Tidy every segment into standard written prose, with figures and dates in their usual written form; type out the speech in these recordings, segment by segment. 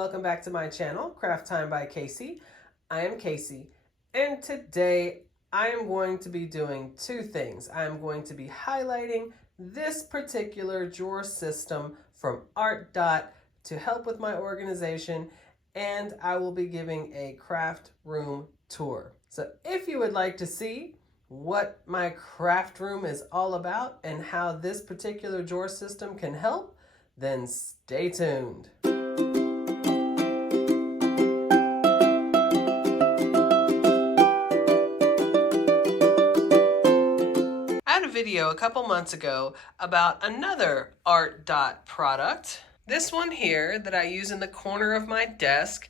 welcome back to my channel, Craft Time by Casey. I am Casey, and today I am going to be doing two things. I am going to be highlighting this particular drawer system from ArtDot to help with my organization, and I will be giving a craft room tour. So if you would like to see what my craft room is all about and how this particular drawer system can help, then stay tuned. I had a video a couple months ago about another ArtDot product. This one here that I use in the corner of my desk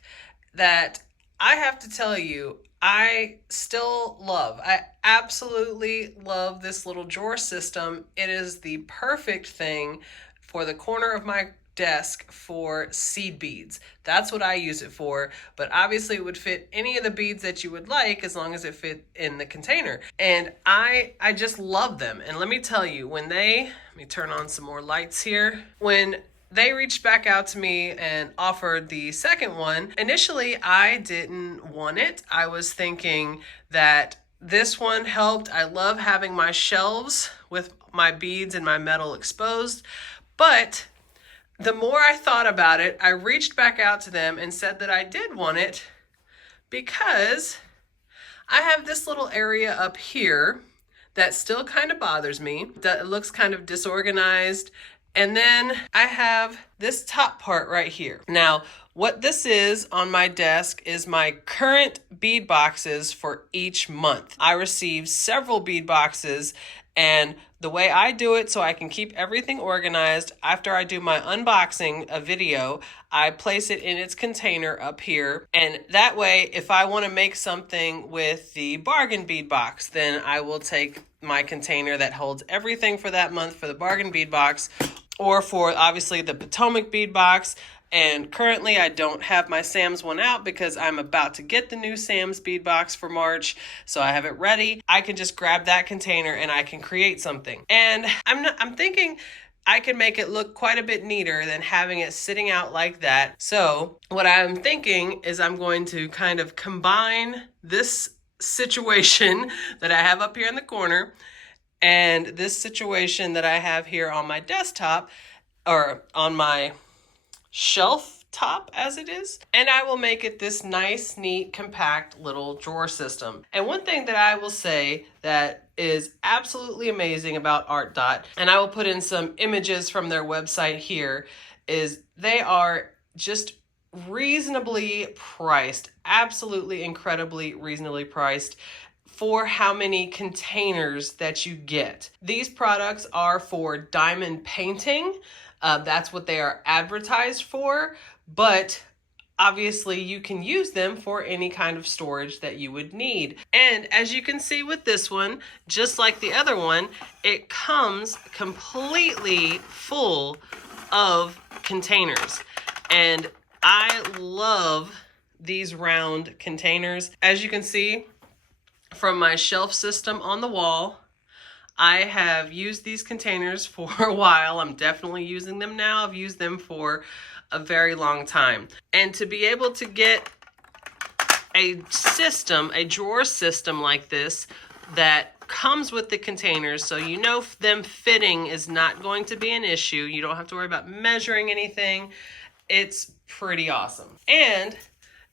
that I have to tell you, I still love. I absolutely love this little drawer system. It is the perfect thing for the corner of my desk for seed beads. That's what I use it for, but obviously it would fit any of the beads that you would like as long as it fit in the container. And I just love them. And let me tell you, let me turn on some more lights here. When they reached back out to me and offered the second one, initially I didn't want it. I was thinking that this one helped. I love having my shelves with my beads and my metal exposed. But the more I thought about it, I reached back out to them and said that I did want it because I have this little area up here that still kind of bothers me, that it looks kind of disorganized. And then I have this top part right here. Now, what this is on my desk is my current bead boxes for each month. I receive several bead boxes, and the way I do it so I can keep everything organized, after I do my unboxing a video, I place it in its container up here. And that way, if I want to make something with the bargain bead box, then I will take my container that holds everything for that month for the bargain bead box, or for obviously the Potomac bead box. And currently I don't have my Sam's one out because I'm about to get the new Sam's bead box for March. So I have it ready. I can just grab that container and I can create something. And I'm thinking I can make it look quite a bit neater than having it sitting out like that. So what I'm thinking is I'm going to kind of combine this situation that I have up here in the corner and this situation that I have here on my desktop, or on my shelf top as it is, and I will make it this nice, neat, compact little drawer system. And one thing that I will say that is absolutely amazing about ArtDot, and I will put in some images from their website here, is they are just reasonably priced, absolutely incredibly reasonably priced for how many containers that you get. These products are for diamond painting. That's what they are advertised for, but obviously you can use them for any kind of storage that you would need. And as you can see with this one, just like the other one, it comes completely full of containers. And I love these round containers. As you can see from my shelf system on the wall, I have used these containers for a while. I'm definitely using them now. I've used them for a very long time. And to be able to get a system, a drawer system like this that comes with the containers, so you know them fitting is not going to be an issue. You don't have to worry about measuring anything. It's pretty awesome. And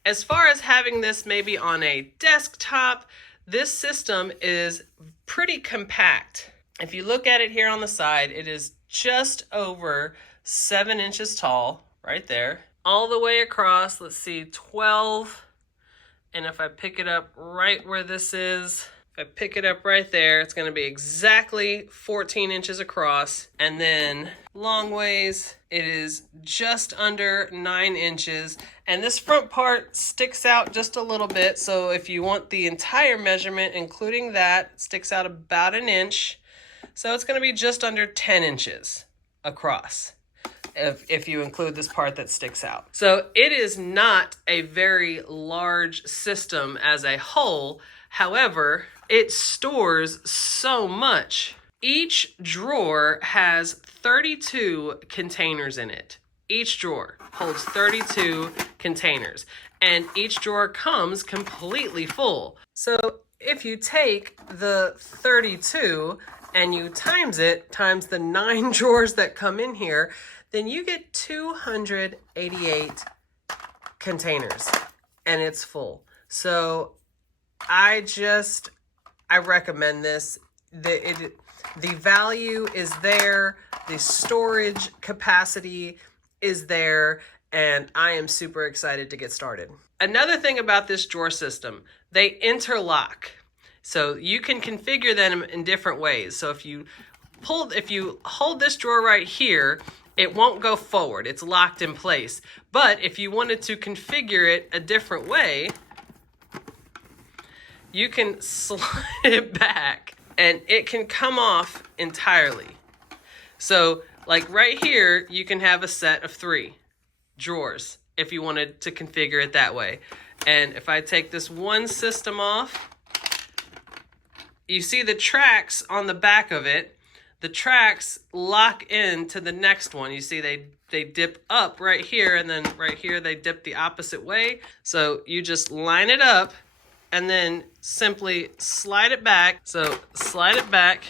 as far as having this maybe on a desktop, this system is pretty compact. If you look at it here on the side, it is just over 7 inches tall, right there. All the way across, let's see, 12. And if I pick it up right where this is, if I pick it up right there, it's gonna be exactly 14 inches across. And then long ways, it is just under 9 inches. And this front part sticks out just a little bit. So if you want the entire measurement, including that, it sticks out about 1 inch. So it's gonna be just under 10 inches across, if you include this part that sticks out. So it is not a very large system as a whole. However, it stores so much. Each drawer has 32 containers in it. Each drawer holds 32 containers, and each drawer comes completely full. So if you take the 32 and you times it times the 9 drawers that come in here, then you get 288 containers, and it's full. So I recommend this. The value is there, the storage capacity is there, and I am super excited to get started. Another thing about this drawer system, they interlock. So you can configure them in different ways. So if you hold this drawer right here, it won't go forward. It's locked in place. But if you wanted to configure it a different way, you can slide it back and it can come off entirely. So like right here, you can have a set of 3 drawers if you wanted to configure it that way. And if I take this one system off, you see the tracks on the back of it. The tracks lock into the next one. You see they dip up right here, and then right here they dip the opposite way. So you just line it up and then simply slide it back. So slide it back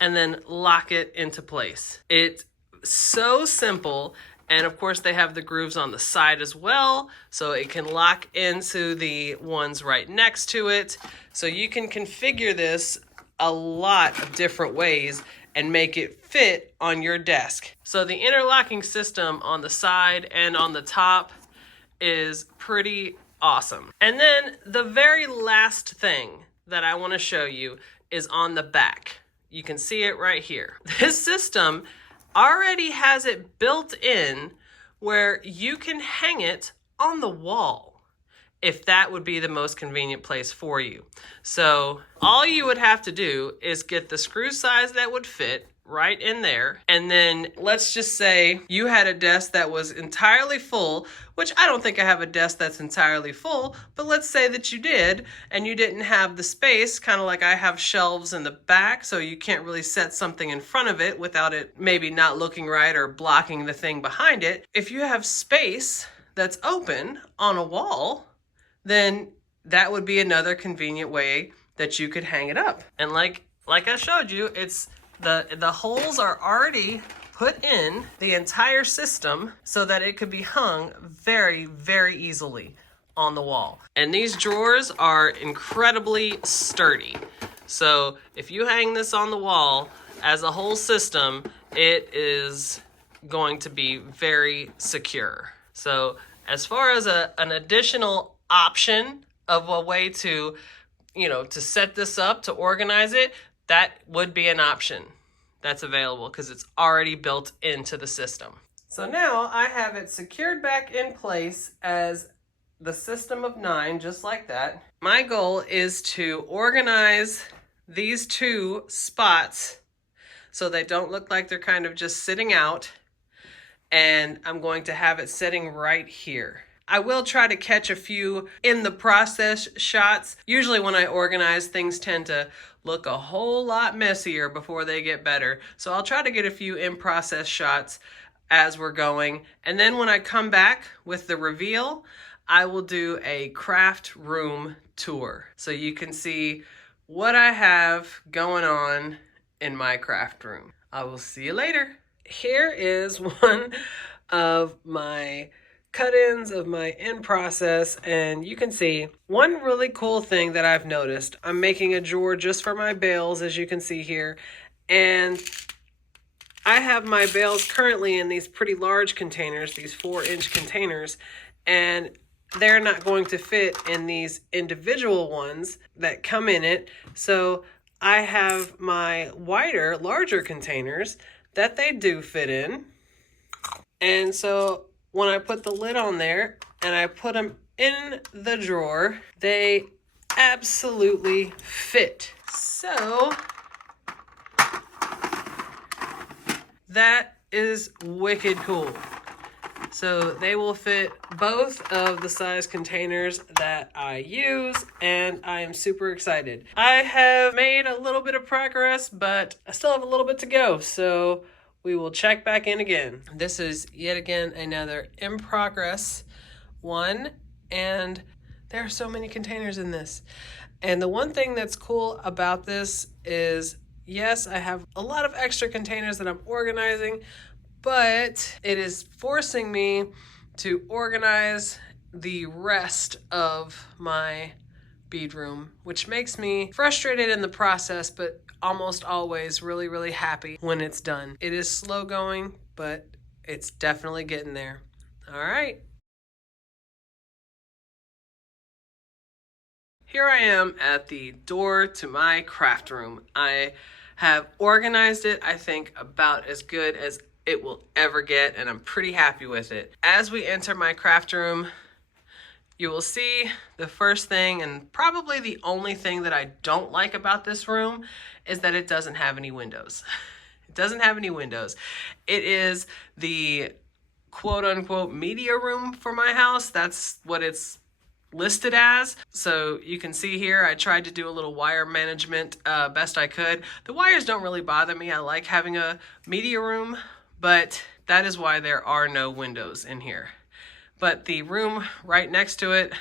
and then lock it into place. It's so simple. And of course they have the grooves on the side as well, so it can lock into the ones right next to it. So you can configure this a lot of different ways and make it fit on your desk. So the interlocking system on the side and on the top is pretty awesome. And then the very last thing that I want to show you is on the back. You can see it right here. This system already has it built in where you can hang it on the wall if that would be the most convenient place for you. So all you would have to do is get the screw size that would fit right in there. And then let's just say you had a desk that was entirely full, which I don't think I have a desk that's entirely full, but let's say that you did, and you didn't have the space, kind of like I have shelves in the back, so you can't really set something in front of it without it maybe not looking right or blocking the thing behind it. If you have space that's open on a wall, then that would be another convenient way that you could hang it up. And like I showed you, it's the holes are already put in the entire system so that it could be hung very, very easily on the wall. And these drawers are incredibly sturdy. So if you hang this on the wall as a whole system, it is going to be very secure. So as far as an additional option of a way to, to set this up, to organize it, that would be an option that's available because it's already built into the system. So now I have it secured back in place as the system of 9, just like that. My goal is to organize these 2 spots so they don't look like they're kind of just sitting out, and I'm going to have it sitting right here. I will try to catch a few in the process shots. Usually when I organize, things tend to look a whole lot messier before they get better. So I'll try to get a few in process shots as we're going. And then when I come back with the reveal, I will do a craft room tour so you can see what I have going on in my craft room. I will see you later. Here is one of my cut-ins of my in process, and you can see one really cool thing that I've noticed. I'm making a drawer just for my bales, as you can see here, and I have my bales currently in these pretty large containers, these 4-inch containers, and they're not going to fit in these individual ones that come in it. So I have my wider, larger containers that they do fit in. And so when I put the lid on there and I put them in the drawer, they absolutely fit. So that is wicked cool. So they will fit both of the size containers that I use, and I am super excited. I have made a little bit of progress, but I still have a little bit to go. So we will check back in again. This is yet again another in progress one, and there are so many containers in this. And the one thing that's cool about this is, yes, I have a lot of extra containers that I'm organizing, but it is forcing me to organize the rest of my bead room, which makes me frustrated in the process, but almost always really, really happy when it's done. It is slow going, but it's definitely getting there. All right. Here I am at the door to my craft room. I have organized it, I think, about as good as it will ever get, and I'm pretty happy with it. As we enter my craft room, you will see the first thing, and probably the only thing that I don't like about this room, is that it doesn't have any windows. It doesn't have any windows. It is the quote-unquote media room for my house. That's what it's listed as. So you can see here, I tried to do a little wire management best I could. The wires don't really bother me. I like having a media room, but that is why there are no windows in here. But the room right next to it,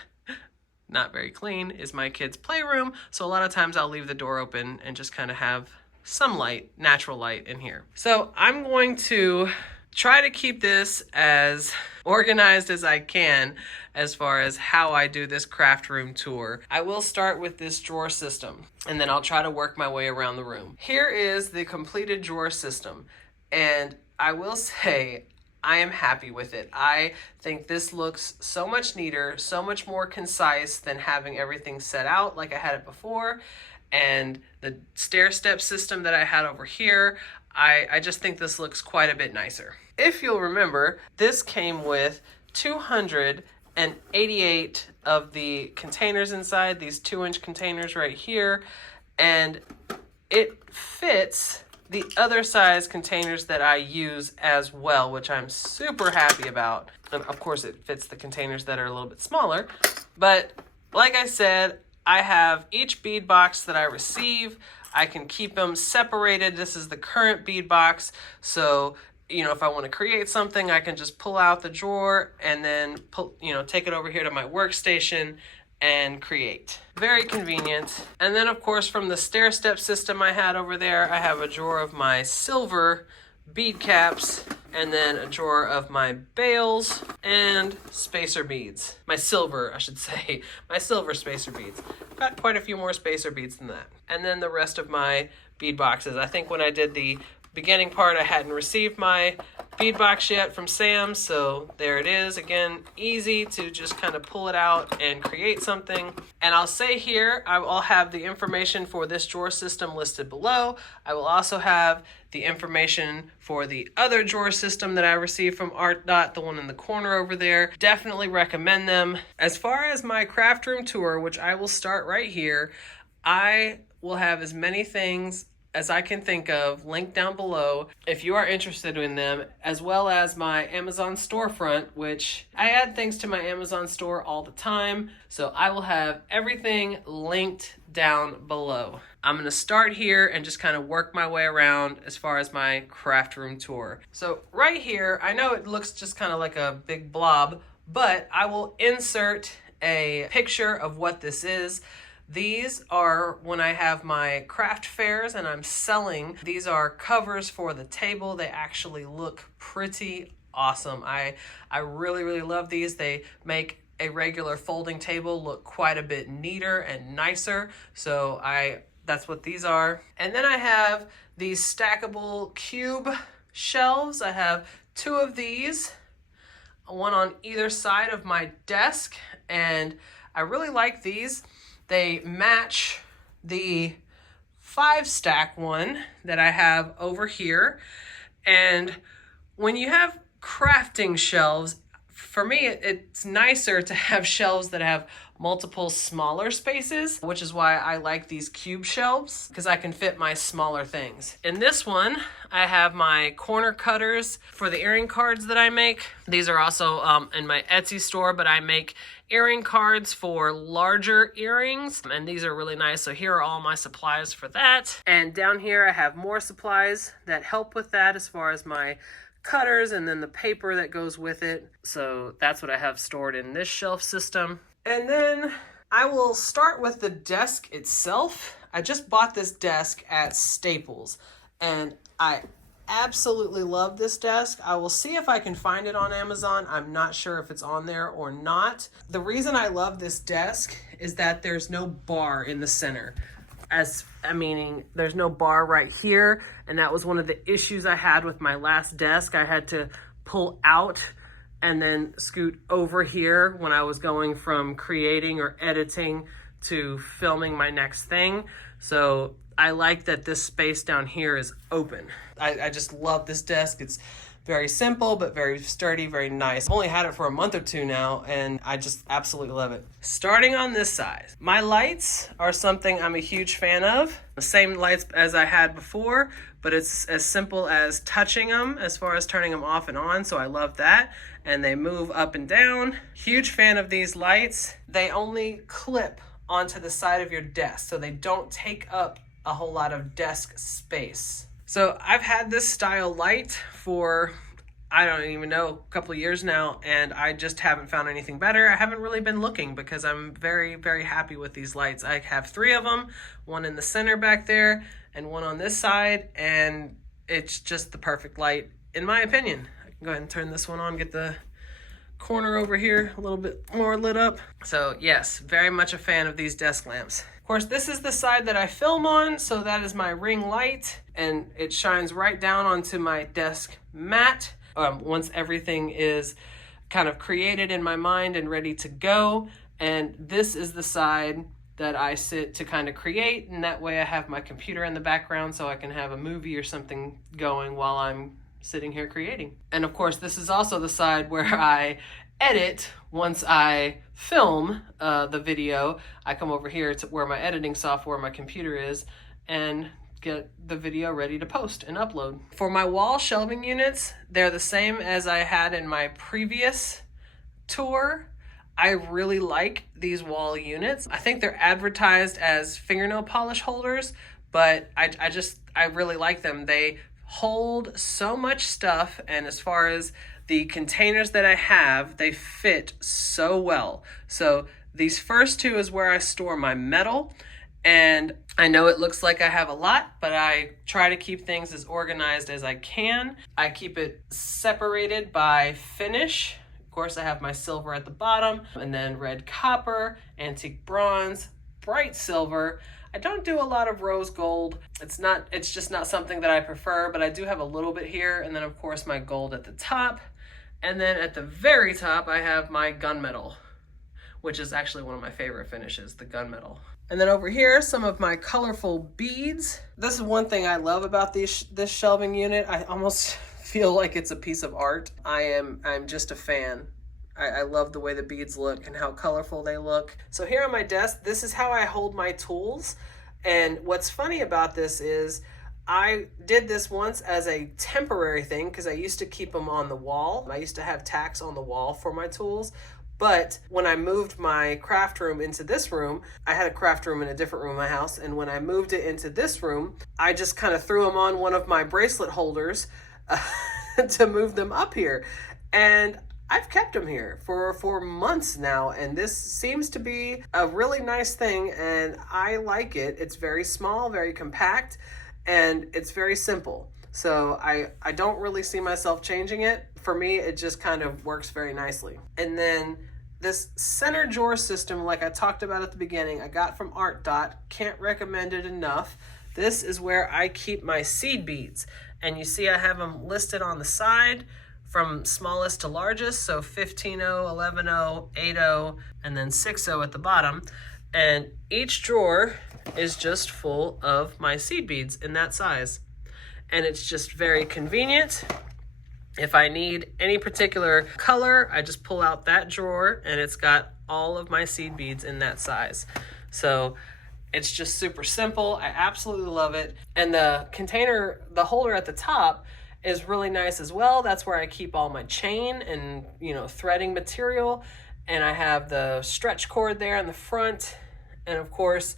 not very clean, is my kids' playroom. So a lot of times I'll leave the door open and just kind of have some light, natural light in here. So I'm going to try to keep this as organized as I can as far as how I do this craft room tour. I will start with this drawer system, and then I'll try to work my way around the room. Here is the completed drawer system, and I will say I am happy with it. I think this looks so much neater, so much more concise than having everything set out like I had it before. And the stair step system that I had over here, I just think this looks quite a bit nicer. If you'll remember, this came with 288 of the containers inside, these 2-inch containers right here, and it fits the other size containers that I use as well, which I'm super happy about. And of course it fits the containers that are a little bit smaller, but like I said, I have each bead box that I receive. I can keep them separated. This is the current bead box, so if I want to create something, I can just pull out the drawer and then take it over here to my workstation and create. Very convenient. And then of course from the stair step system I had over there, I have a drawer of my silver bead caps, and then a drawer of my bales and spacer beads. My silver spacer beads. Got quite a few more spacer beads than that. And then the rest of my bead boxes. I think when I did the beginning part, I hadn't received my bead box yet from Sam, so there it is. Again, easy to just kind of pull it out and create something. And I'll say here, I will have the information for this drawer system listed below. I will also have the information for the other drawer system that I received from ArtDot, the one in the corner over there. Definitely recommend them. As far as my craft room tour, which I will start right here, I will have as many things as I can think of linked down below if you are interested in them, as well as my Amazon storefront, which I add things to my Amazon store all the time, so I will have everything linked down below. I'm going to start here and just kind of work my way around as far as my craft room tour. So right here, I know it looks just kind of like a big blob, but I will insert a picture of what this is. These are when I have my craft fairs and I'm selling. These are covers for the table. They actually look pretty awesome. I really, really love these. They make a regular folding table look quite a bit neater and nicer. So that's what these are. And then I have these stackable cube shelves. I have 2 of these, one on either side of my desk, and I really like these. They match the 5-stack one that I have over here. And when you have crafting shelves, For me, it's nicer to have shelves that have multiple smaller spaces, which is why I like these cube shelves, because I can fit my smaller things. In this one, I have my corner cutters for the earring cards that I make. These are also in my Etsy store, but I make earring cards for larger earrings, and these are really nice. So here are all my supplies for that. And down here I have more supplies that help with that, as far as my cutters and then the paper that goes with it. So that's what I have stored in this shelf system. And then I will start with the desk itself. I just bought this desk at Staples, and I absolutely love this desk. I will see if I can find it on Amazon. I'm not sure if it's on there or not. The reason I love this desk is that there's no bar in the center. Meaning there's no bar right here, and that was one of the issues I had with my last desk. I had to pull out and then scoot over here when I was going from creating or editing to filming my next thing. So I like that this space down here is open. I just love this desk. It's very simple, but very sturdy, very nice. I've only had it for a month or two now, and I just absolutely love it. Starting on this side, my lights are something I'm a huge fan of. The same lights as I had before, but it's as simple as touching them as far as turning them off and on, so I love that. And they move up and down. Huge fan of these lights. They only clip onto the side of your desk, so they don't take up a whole lot of desk space. So I've had this style light for, I don't even know, a couple of years now, and I just haven't found anything better. I haven't really been looking, because I'm very, very happy with these lights. I have 3 of them, one in the center back there and one on this side, and it's just the perfect light, in my opinion. I can go ahead and turn this one on, get the corner over here a little bit more lit up. So yes, very much a fan of these desk lamps. Of course, this is the side that I film on, so that is my ring light, and it shines right down onto my desk mat. Once everything is kind of created in my mind and ready to go. And this is the side that I sit to kind of create, and that way I have my computer in the background so I can have a movie or something going while I'm sitting here creating. And of course, this is also the side where I edit. Once I film the video, I come over here to where my editing software, my computer is, and get the video ready to post and upload. For my wall shelving units, they're the same as I had in my previous tour. I really like these wall units. I think they're advertised as fingernail polish holders, but I really like them. They hold so much stuff, and as far as the containers that I have, they fit so well. So these first 2 is where I store my metal, and I know it looks like I have a lot, but I try to keep things as organized as I can. I keep it separated by finish. Of course, I have my silver at the bottom, and then red copper, antique bronze, bright silver. I don't do a lot of rose gold. It's just not something that I prefer, but I do have a little bit here, and then of course my gold at the top. And then at the very top, I have my gunmetal, which is actually one of my favorite finishes, the gunmetal. And then over here, some of my colorful beads. This is one thing I love about this shelving unit. I almost feel like it's a piece of art. I'm just a fan. I love the way the beads look and how colorful they look. So here on my desk, this is how I hold my tools. And what's funny about this is I did this once as a temporary thing, because I used to keep them on the wall. I used to have tacks on the wall for my tools. But when I moved my craft room into this room, I had a craft room in a different room in my house, and when I moved it into this room, I just kind of threw them on one of my bracelet holders to move them up here. And I've kept them here for months now, and this seems to be a really nice thing, and I like it. It's very small, very compact, and it's very simple. So I don't really see myself changing it. For me, it just kind of works very nicely. And then this center drawer system, like I talked about at the beginning, I got from ArtDot. Can't recommend it enough. This is where I keep my seed beads. And you see I have them listed on the side from smallest to largest. So 15-0, 11-0, 8-0, and then 6-0 at the bottom. And each drawer is just full of my seed beads in that size. And it's just very convenient. If I need any particular color, I just pull out that drawer and it's got all of my seed beads in that size. So it's just super simple. I absolutely love it. And the container, the holder at the top is really nice as well. That's where I keep all my chain and, you know, threading material. And I have the stretch cord there in the front. And of course,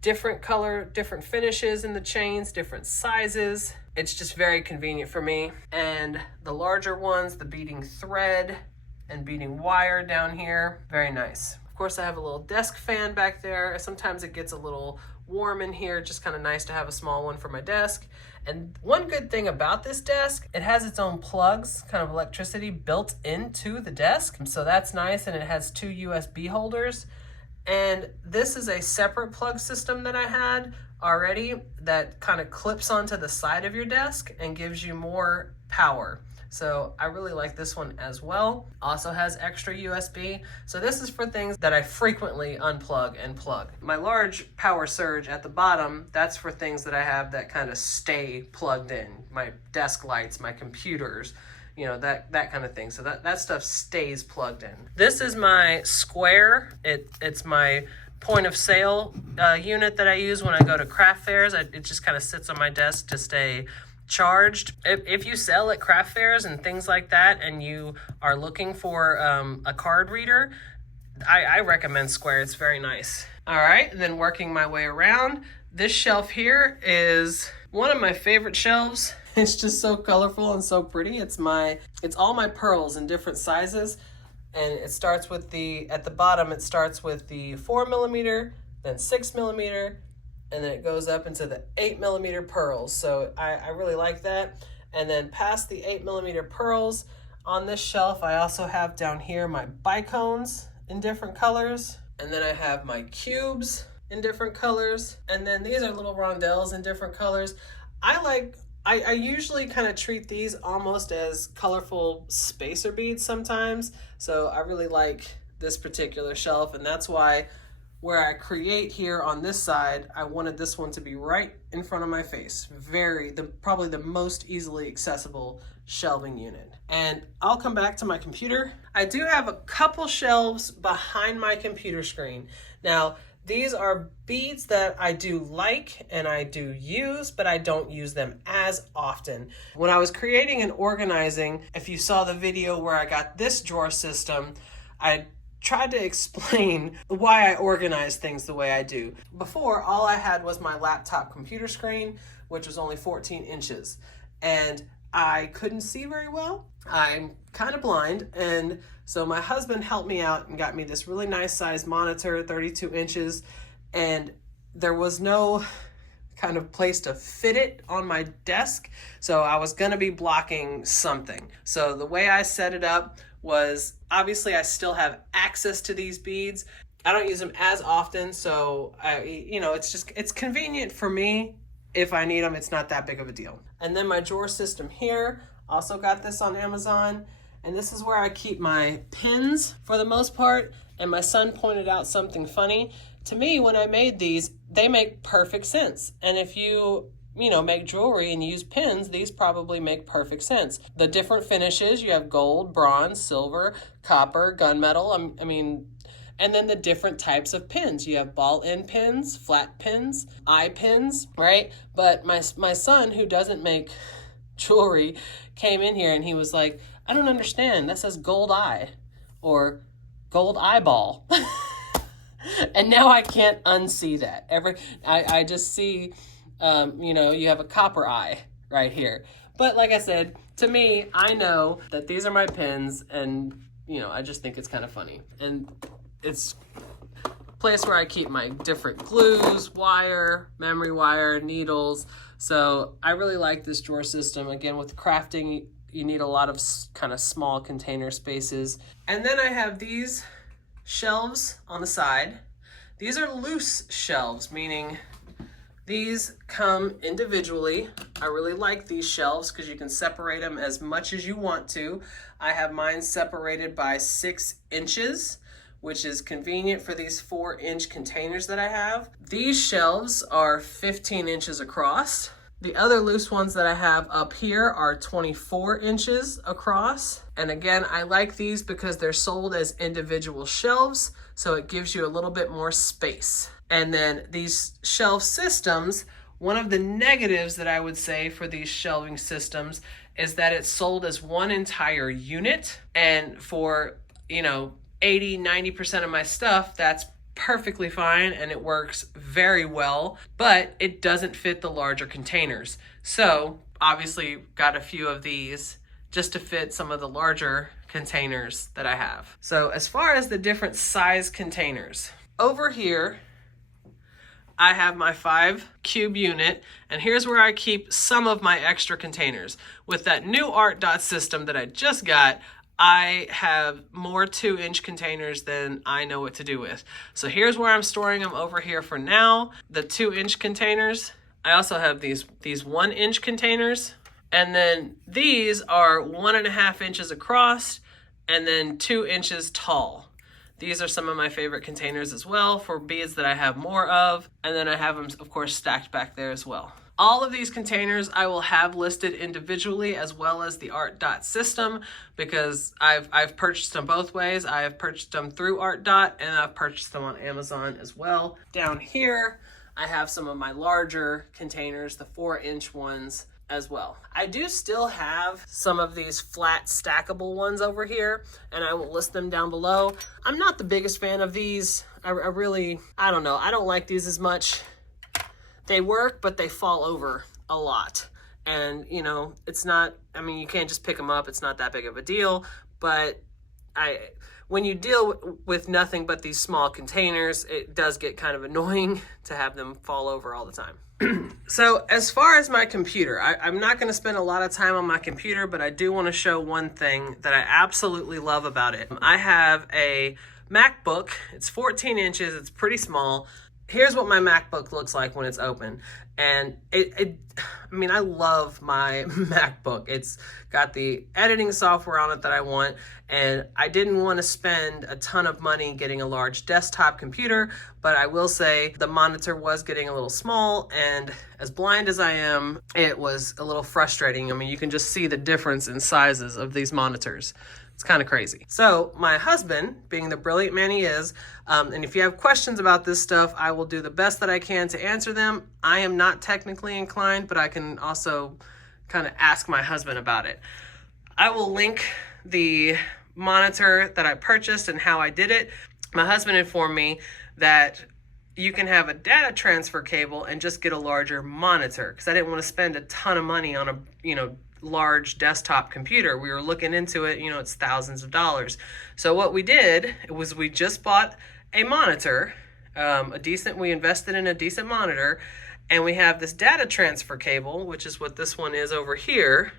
different color, different finishes in the chains, different sizes. It's just very convenient for me. And the larger ones, the beading thread and beading wire down here, very nice. Of course, I have a little desk fan back there. Sometimes it gets a little warm in here, just kind of nice to have a small one for my desk. And one good thing about this desk, it has its own plugs, kind of electricity built into the desk. So that's nice, and it has 2 USB holders. And this is a separate plug system that I had already that kind of clips onto the side of your desk and gives you more power. So I really like this one as well. Also has extra USB. So this is for things that I frequently unplug and plug. My large power surge at the bottom, that's for things that I have that kind of stay plugged in. My desk lights, my computers, you know, that kind of thing. So that stuff stays plugged in. This is my square. It's my point of sale unit that I use when I go to craft fairs. It just kind of sits on my desk to stay charged. If you sell at craft fairs and things like that and you are looking for a card reader, I recommend Square. It's very nice. All right, and then working my way around, this shelf here is one of my favorite shelves. It's just so colorful and so pretty. It's all my pearls in different sizes, and it starts with at the bottom it starts with the 4mm, then 6mm, and then it goes up into the 8mm pearls. So I really like that. And then past the 8mm pearls on this shelf, I also have down here my bicones in different colors. And then I have my cubes in different colors. And then these are little rondelles in different colors. I usually kind of treat these almost as colorful spacer beads sometimes. So I really like this particular shelf, and that's why where I create here on this side, I wanted this one to be right in front of my face. Probably the most easily accessible shelving unit. And I'll come back to my computer. I do have a couple shelves behind my computer screen. Now, these are beads that I do like and I do use, but I don't use them as often. When I was creating and organizing, if you saw the video where I got this drawer system, I tried to explain why I organize things the way I do. Before, all I had was my laptop computer screen, which was only 14 inches. And I couldn't see very well. I'm kind of blind. And so my husband helped me out and got me this really nice size monitor, 32 inches. And there was no kind of place to fit it on my desk. So I was gonna be blocking something. So the way I set it up was, obviously I still have access to these beads. I don't use them as often, so it's convenient for me. If I need them, it's not that big of a deal. And then my drawer system here, also got this on Amazon, and this is where I keep my pins for the most part. And my son pointed out something funny. To me, when I made these, they make perfect sense. And if you make jewelry and use pins, these probably make perfect sense. The different finishes, you have gold, bronze, silver, copper, gunmetal, and then the different types of pins. You have ball end pins, flat pins, eye pins, right? But my son, who doesn't make jewelry, came in here and he was like, I don't understand. That says gold eye or gold eyeball. And now I can't unsee that. I just see, you have a copper eye right here. But like I said, to me, I know that these are my pins, and, I just think it's kind of funny. And it's a place where I keep my different glues, wire, memory wire, needles. So I really like this drawer system. Again, with crafting, you need a lot of kind of small container spaces. And then I have these shelves on the side. These are loose shelves, meaning these come individually. I really like these shelves because you can separate them as much as you want to. I have mine separated by 6 inches, which is convenient for these 4-inch containers that I have. These shelves are 15 inches across, The other loose ones that I have up here are 24 inches across. And again, I like these because they're sold as individual shelves, so it gives you a little bit more space. And then these shelf systems, one of the negatives that I would say for these shelving systems is that it's sold as one entire unit. And for, 80-90% of my stuff, that's perfectly fine and it works very well, but it doesn't fit the larger containers. So obviously got a few of these just to fit some of the larger containers that I have. So as far as the different size containers, over here I have my 5 cube unit, and here's where I keep some of my extra containers. With that new ArtDot system that I just got, I have more 2-inch containers than I know what to do with. So here's where I'm storing them over here for now, the 2-inch containers. I also have these 1-inch containers, and then these are 1.5 inches across and then 2 inches tall. These are some of my favorite containers as well for beads that I have more of, and then I have them, of course, stacked back there as well. All of these containers I will have listed individually as well as the ArtDot system because I've purchased them both ways. I have purchased them through ArtDot and I've purchased them on Amazon as well. Down here, I have some of my larger containers, the 4-inch ones as well. I do still have some of these flat stackable ones over here and I will list them down below. I'm not the biggest fan of these. I don't know. I don't like these as much. They work, but they fall over a lot. And, it's not, you can't just pick them up. It's not that big of a deal. But when you deal with nothing but these small containers, it does get kind of annoying to have them fall over all the time. So as far as my computer, I'm not going to spend a lot of time on my computer, but I do want to show one thing that I absolutely love about it. I have a MacBook. It's 14 inches. It's pretty small. Here's what my MacBook looks like when it's open. And I love my MacBook. It's got the editing software on it that I want, and I didn't want to spend a ton of money getting a large desktop computer, but I will say the monitor was getting a little small, and as blind as I am, it was a little frustrating. You can just see the difference in sizes of these monitors. It's kind of crazy. So my husband, being the brilliant man he is, and if you have questions about this stuff, I will do the best that I can to answer them. I am not technically inclined, but I can also kind of ask my husband about it. I will link the monitor that I purchased and how I did it. My husband informed me that you can have a data transfer cable and just get a larger monitor because I didn't want to spend a ton of money on a, large desktop computer. We were looking into it, it's thousands of dollars. So what we did was we just bought a monitor, we invested in a decent monitor, and we have this data transfer cable, which is what this one is over here,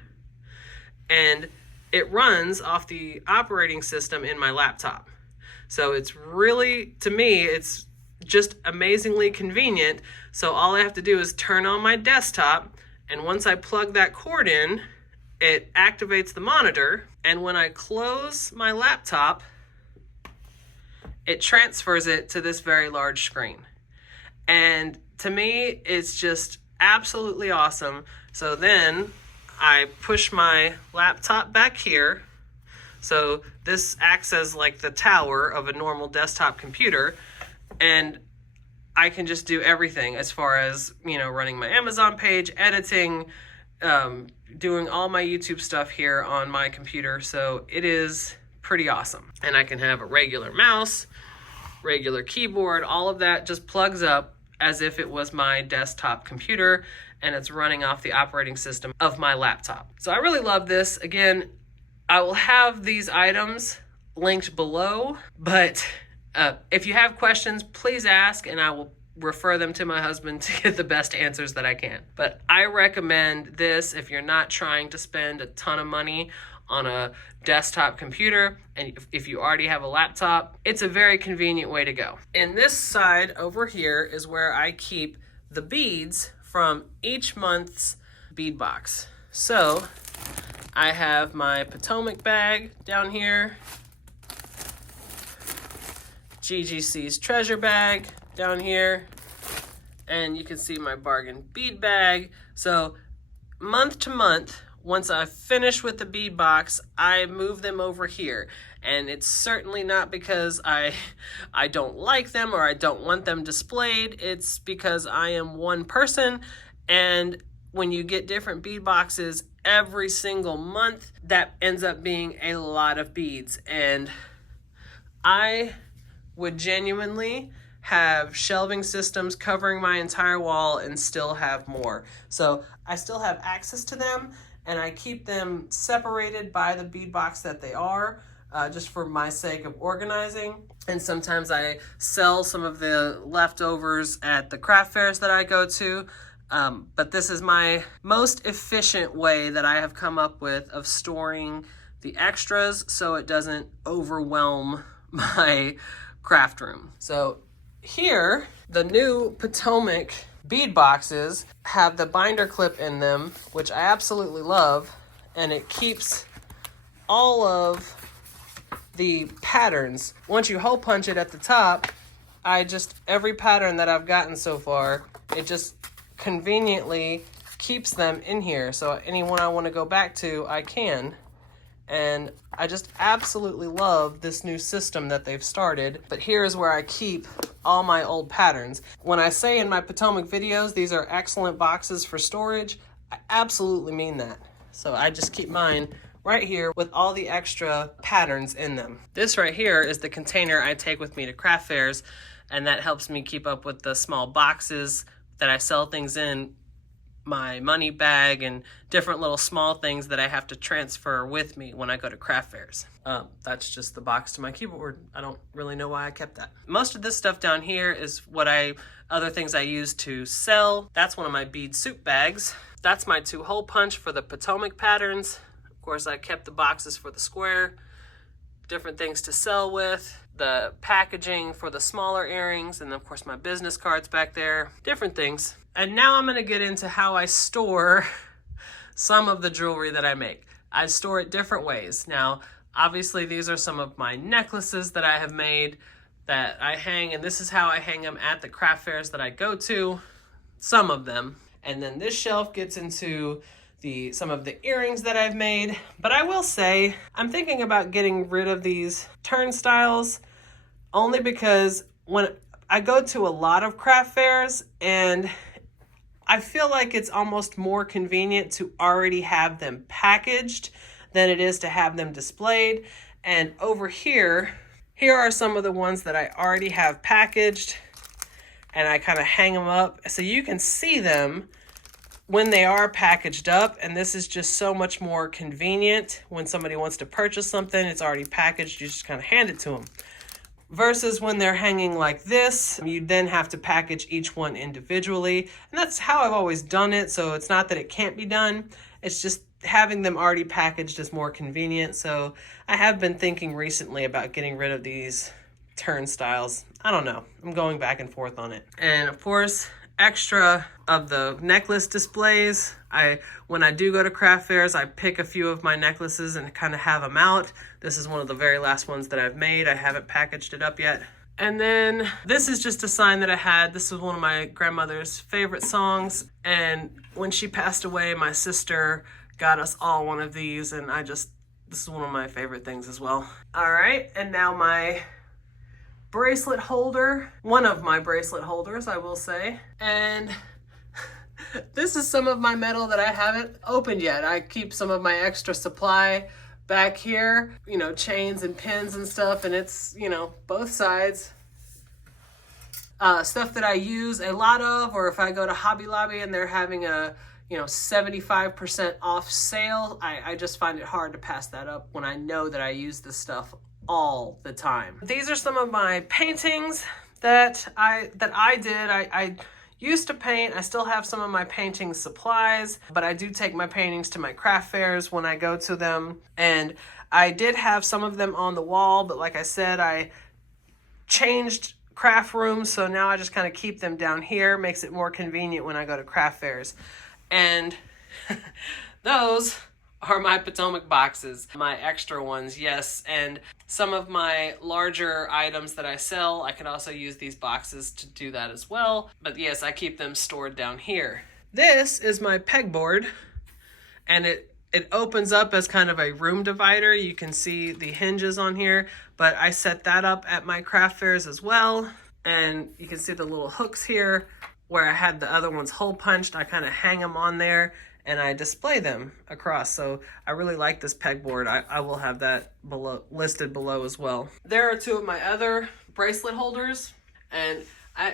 and it runs off the operating system in my laptop. So it's really, to me, it's just amazingly convenient. So all I have to do is turn on my desktop, and once I plug that cord in, it activates the monitor, and when I close my laptop, it transfers it to this very large screen. And to me, it's just absolutely awesome. So then I push my laptop back here. So this acts as like the tower of a normal desktop computer, and I can just do everything as far as, running my Amazon page, editing, doing all my YouTube stuff here on my computer. So it is pretty awesome. And I can have a regular mouse, regular keyboard, all of that just plugs up as if it was my desktop computer and it's running off the operating system of my laptop. So I really love this. Again, I will have these items linked below, but if you have questions, please ask and I will refer them to my husband to get the best answers that I can. But I recommend this if you're not trying to spend a ton of money on a desktop computer, and if you already have a laptop, it's a very convenient way to go. And this side over here is where I keep the beads from each month's bead box. So I have my Potomac bag down here, GGC's treasure bag down here, And you can see my bargain bead bag. So month to month, once I finish with the bead box, I move them over here. And it's certainly not because I don't like them or I don't want them displayed. It's because I am one person, and when you get different bead boxes every single month, that ends up being a lot of beads. And I would genuinely have shelving systems covering my entire wall and still have more. So I still have access to them, and I keep them separated by the bead box that they are, just for my sake of organizing. And sometimes I sell some of the leftovers at the craft fairs that I go to. But this is my most efficient way that I have come up with of storing the extras so it doesn't overwhelm my craft room. So here, the new Potomac bead boxes have the binder clip in them, which I absolutely love, and it keeps all of the patterns. Once you hole punch it at the top, every pattern that I've gotten so far, it just conveniently keeps them in here. So anyone I want to go back to, I can. And I just absolutely love this new system that they've started. But here is where I keep all my old patterns. When I say in my Potomac videos, these are excellent boxes for storage, I absolutely mean that. So I just keep mine right here with all the extra patterns in them. This right here is the container I take with me to craft fairs, and that helps me keep up with the small boxes that I sell things in, my money bag, and different little small things that I have to transfer with me when I go to craft fairs. That's just the box to my keyboard. I don't really know why I kept that. Most of this stuff down here is other things I use to sell. That's one of my bead soup bags. That's my 2-hole punch for the Potomac patterns. Of course, I kept the boxes for the square, different things to sell with, the packaging for the smaller earrings, and of course my business cards back there, different things. And now I'm gonna get into how I store some of the jewelry that I make. I store it different ways. Now, obviously these are some of my necklaces that I have made that I hang, and this is how I hang them at the craft fairs that I go to, some of them. And then this shelf gets into some of the earrings that I've made. But I will say, I'm thinking about getting rid of these turnstiles, only because when I go to a lot of craft fairs, and I feel like it's almost more convenient to already have them packaged than it is to have them displayed. And over here are some of the ones that I already have packaged, and I kind of hang them up so you can see them when they are packaged up. And this is just so much more convenient. When somebody wants to purchase something, it's already packaged, you just kind of hand it to them. Versus when they're hanging like this, you then have to package each one individually. And that's how I've always done it, so it's not that it can't be done. It's just having them already packaged is more convenient. So I have been thinking recently about getting rid of these turnstiles. I don't know, I'm going back and forth on it. And of course, extra of the necklace displays. When I do go to craft fairs, I pick a few of my necklaces and kind of have them out. This is one of the very last ones that I've made. I haven't packaged it up yet. And then this is just a sign that I had. This was one of my grandmother's favorite songs. And when she passed away, my sister got us all one of these, and this is one of my favorite things as well. All right, and now my bracelet holder, one of my bracelet holders, I will say. And this is some of my metal that I haven't opened yet. I keep some of my extra supply back here, chains and pins and stuff, and it's, both sides. Stuff that I use a lot of, or if I go to Hobby Lobby and they're having a 75% off sale, I just find it hard to pass that up when I know that I use this stuff all the time. These are some of my paintings that I did. I used to paint. I still have some of my painting supplies, but I do take my paintings to my craft fairs when I go to them. And I did have some of them on the wall, but like I said, I changed craft rooms, so now I just kind of keep them down here. Makes it more convenient when I go to craft fairs. And those are my Potomac boxes, my extra ones, yes. And some of my larger items that I sell, I can also use these boxes to do that as well. But yes, I keep them stored down here. This is my pegboard, and it opens up as kind of a room divider. You can see the hinges on here, but I set that up at my craft fairs as well. And you can see the little hooks here where I had the other ones hole punched. I kind of hang them on there and I display them across. So I really like this pegboard. I will have that listed below as well. There are two of my other bracelet holders, and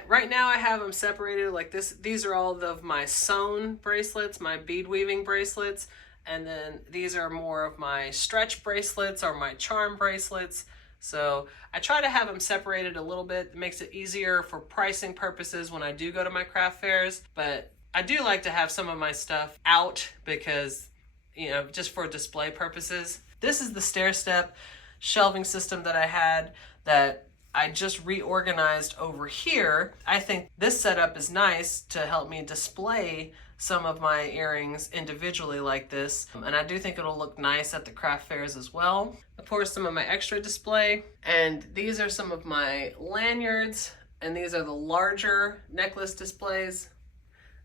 right now I have them separated like this. These are all of my sewn bracelets, my bead weaving bracelets, and then these are more of my stretch bracelets or my charm bracelets. So I try to have them separated a little bit. It makes it easier for pricing purposes when I do go to my craft fairs, but I do like to have some of my stuff out because, you know, just for display purposes. This is the stair step shelving system that I had that I just reorganized over here. I think this setup is nice to help me display some of my earrings individually like this. And I do think it'll look nice at the craft fairs as well. Of course, some of my extra display. And these are some of my lanyards. And these are the larger necklace displays.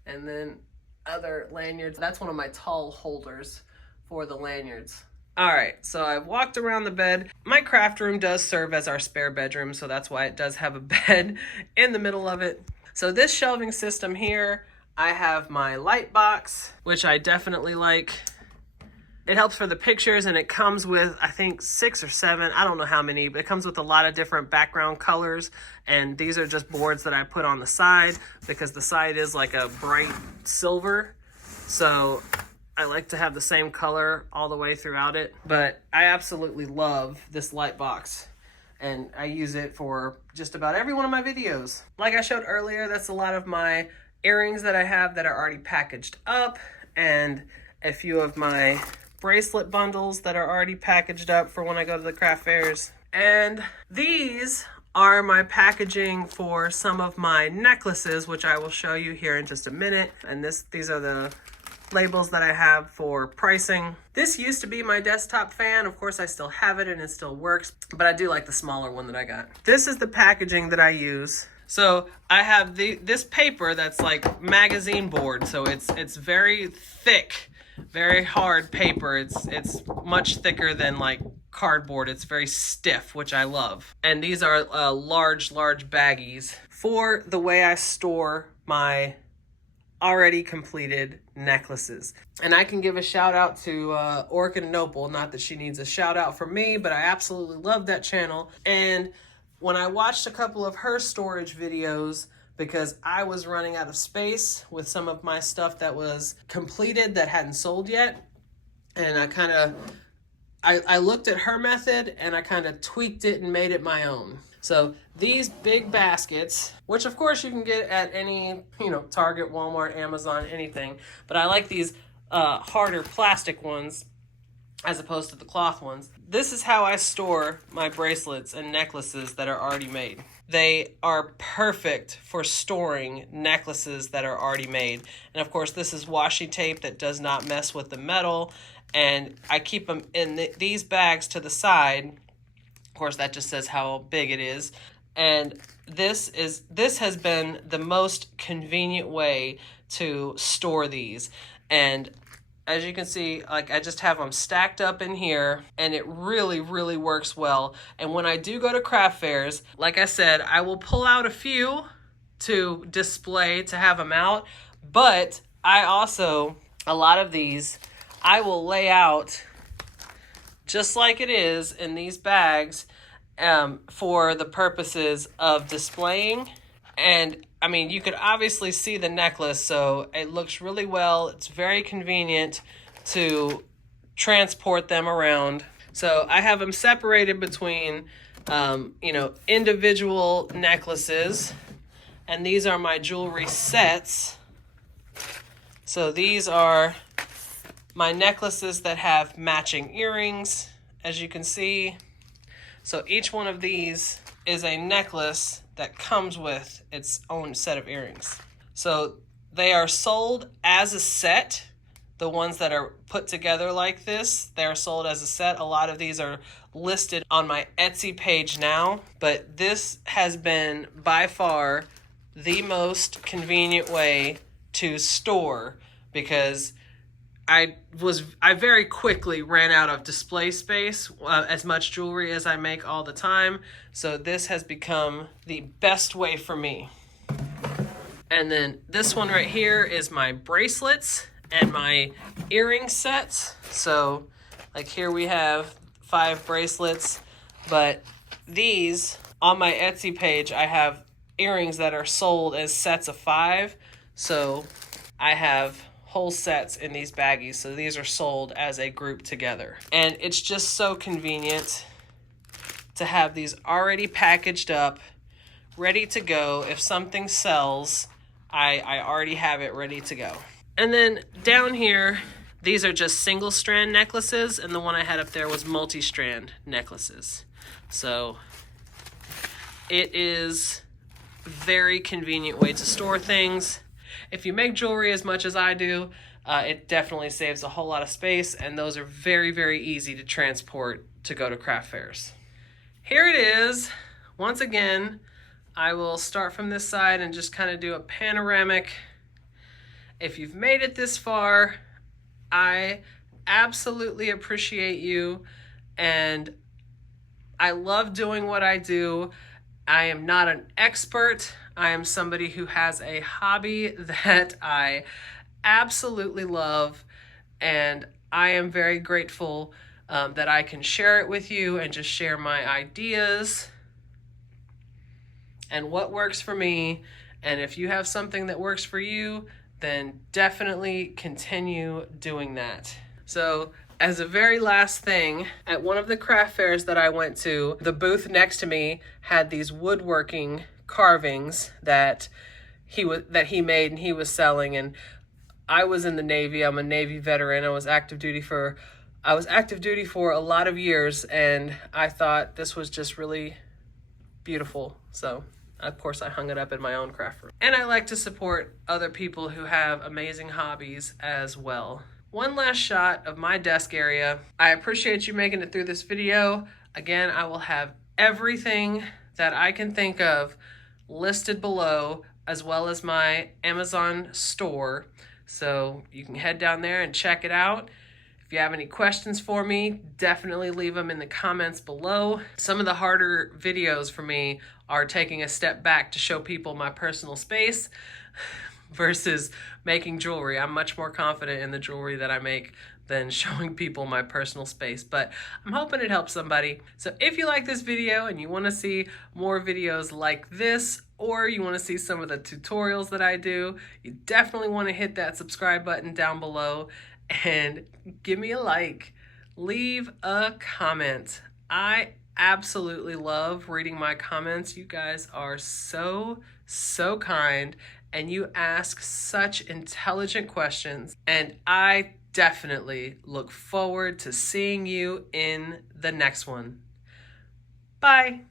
And then other lanyards. That's one of my tall holders for the lanyards. All right, so I've walked around the bed. My craft room does serve as our spare bedroom, so that's why it does have a bed in the middle of it. So this shelving system here, I have my light box, which I definitely like. It helps for the pictures, and it comes with, I think, 6 or 7, I don't know how many, but it comes with a lot of different background colors. And these are just boards that I put on the side because the side is like a bright silver. So I like to have the same color all the way throughout it. But I absolutely love this light box, and I use it for just about every one of my videos. Like I showed earlier, that's a lot of my earrings that I have that are already packaged up, and a few of my bracelet bundles that are already packaged up for when I go to the craft fairs. And these are my packaging for some of my necklaces, which I will show you here in just a minute. And these are the labels that I have for pricing. This used to be my desktop fan. Of course, I still have it and it still works, but I do like the smaller one that I got. This is the packaging that I use. So I have this paper that's like magazine board. So it's very thick, very hard paper. It's much thicker than like cardboard. It's very stiff, which I love. And these are large baggies for the way I store my already completed necklaces. And I can give a shout out to Orchid Nopal. Not that she needs a shout out from me, but I absolutely love that channel. And when I watched a couple of her storage videos, because I was running out of space with some of my stuff that was completed that hadn't sold yet, and I looked at her method and I kind of tweaked it and made it my own. So these big baskets, which of course you can get at any, Target, Walmart, Amazon, anything, but I like these harder plastic ones as opposed to the cloth ones. This is how I store my bracelets and necklaces that are already made. They are perfect for storing necklaces that are already made. And of course, this is washi tape that does not mess with the metal. And I keep them in these bags to the side. Of course, that just says how big it is. And this has been the most convenient way to store these. And as you can see, like I just have them stacked up in here, and it really, really works well. And when I do go to craft fairs, like I said, I will pull out a few to display, to have them out. But I also, a lot of these, I will lay out just like it is in these bags for the purposes of displaying. And I mean, you could obviously see the necklace, so it looks really well. It's very convenient to transport them around. So I have them separated between, individual necklaces, and these are my jewelry sets. So these are my necklaces that have matching earrings, as you can see. So each one of these is a necklace that comes with its own set of earrings. So they are sold as a set. the ones that are put together like this. They're sold as a set. A lot of these are listed on my Etsy page now, but this has been by far the most convenient way to store, because I very quickly ran out of display space, as much jewelry as I make all the time. So this has become the best way for me. And then this one right here is my bracelets and my earring sets. So like here we have 5 bracelets, but these on my Etsy page, I have earrings that are sold as sets of 5. So I have whole sets in these baggies. So these are sold as a group together. And it's just so convenient to have these already packaged up, ready to go. If something sells, I already have it ready to go. And then down here, these are just single strand necklaces, and the one I had up there was multi-strand necklaces. So it is a very convenient way to store things. If you make jewelry as much as I do, it definitely saves a whole lot of space, and those are very, very easy to transport to go to craft fairs. Here it is. Once again, I will start from this side and just kind of do a panoramic. If you've made it this far, I absolutely appreciate you, and I love doing what I do. I am not an expert. I am somebody who has a hobby that I absolutely love, and I am very grateful that I can share it with you and just share my ideas and what works for me. And if you have something that works for you, then definitely continue doing that. So as a very last thing, at one of the craft fairs that I went to, the booth next to me had these woodworking carvings that he made and he was selling. And I was in the Navy. I'm a Navy veteran. I was active duty for a lot of years, and I thought this was just really beautiful. So of course I hung it up in my own craft room. And I like to support other people who have amazing hobbies as well. One last shot of my desk area. I appreciate you making it through this video. Again, I will have everything that I can think of listed below, as well as my Amazon store. So you can head down there and check it out. If you have any questions for me, definitely leave them in the comments below. Some of the harder videos for me are taking a step back to show people my personal space versus making jewelry. I'm much more confident in the jewelry that I make than showing people my personal space, but I'm hoping it helps somebody. So if you like this video and you want to see more videos like this, or you want to see some of the tutorials that I do, you definitely want to hit that subscribe button down below and give me a like. Leave a comment. I absolutely love reading my comments. You guys are so kind, and you ask such intelligent questions, and I definitely look forward to seeing you in the next one. Bye.